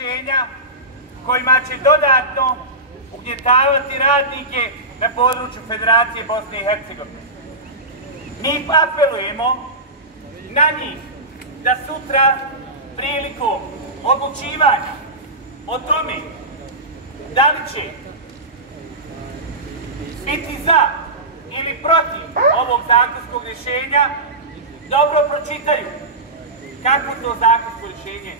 rješenja kojima će dodatno ugnjetavati radnike na području Federacije Bosne i Hercegovine. Mi apelujemo na njih da sutra prilikom odlučivanja o tome da li će biti za ili protiv ovog zakonskog rješenja dobro pročitaju kako to zakonsko rješenje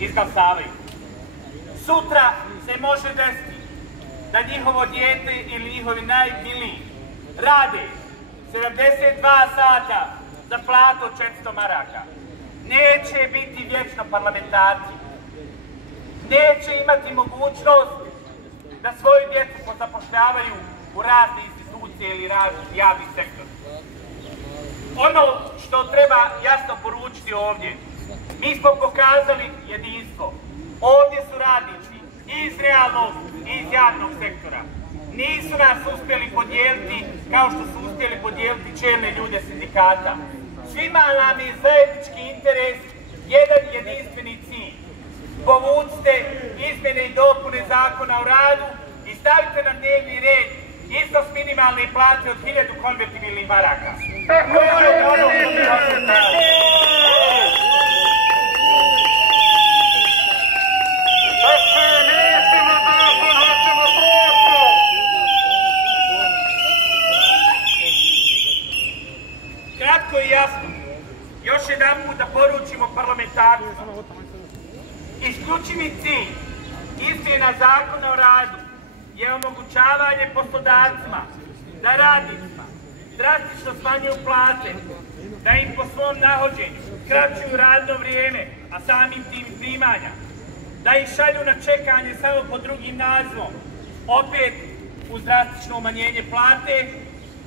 izglasavaju. Sutra se može desiti da njihovo dijete ili njihovi najmiliji rade 72 sata za platu od 400 maraka. Neće biti vječno parlamentarci. Neće imati mogućnost da svoju djecu pozapošljavaju u razne institucije ili razne javni sektor. Ono što treba jasno poručiti ovdje, mi smo pokazali jedinstvo. Ovdje su radnici iz realnog i iz javnog sektora. Nisu nas uspjeli podijeliti kao što su uspjeli podijeliti čelne ljude sindikata. Svima nam je zajednički interes, jedan jedinstveni cilj. Povucite izmjene i dopune zakona o radu i stavite na dnevni red iznos minimalne plate od 1000 konvertibilnih maraka. Kratko i jasno, još jedan put da poručimo parlamentarcima. Isključivi cilj izmjena zakona o radu je omogućavanje poslodavcima da radnicima drastično smanjuju plate, da im po svom nahođenju skraćuju radno vrijeme, a samim tim primanja, da ih šalju na čekanje samo pod drugim nazivom, opet uz drastično umanjenje plate,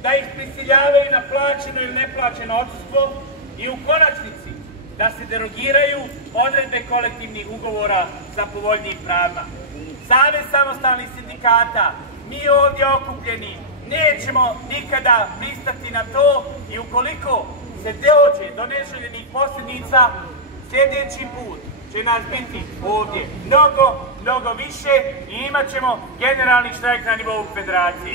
da ih prisiljavaju na plaćeno ili neplaćeno odsustvo i u konačnici da se derogiraju odredbe kolektivnih ugovora za povoljnijim pravima. Savez samostalnih sindikata, mi ovdje okupljeni, nećemo nikada pristati na to i ukoliko se dođe do neželjenih posljedica, sljedeći put će nas biti ovdje mnogo više i imat ćemo generalni štrajk na nivou federacije.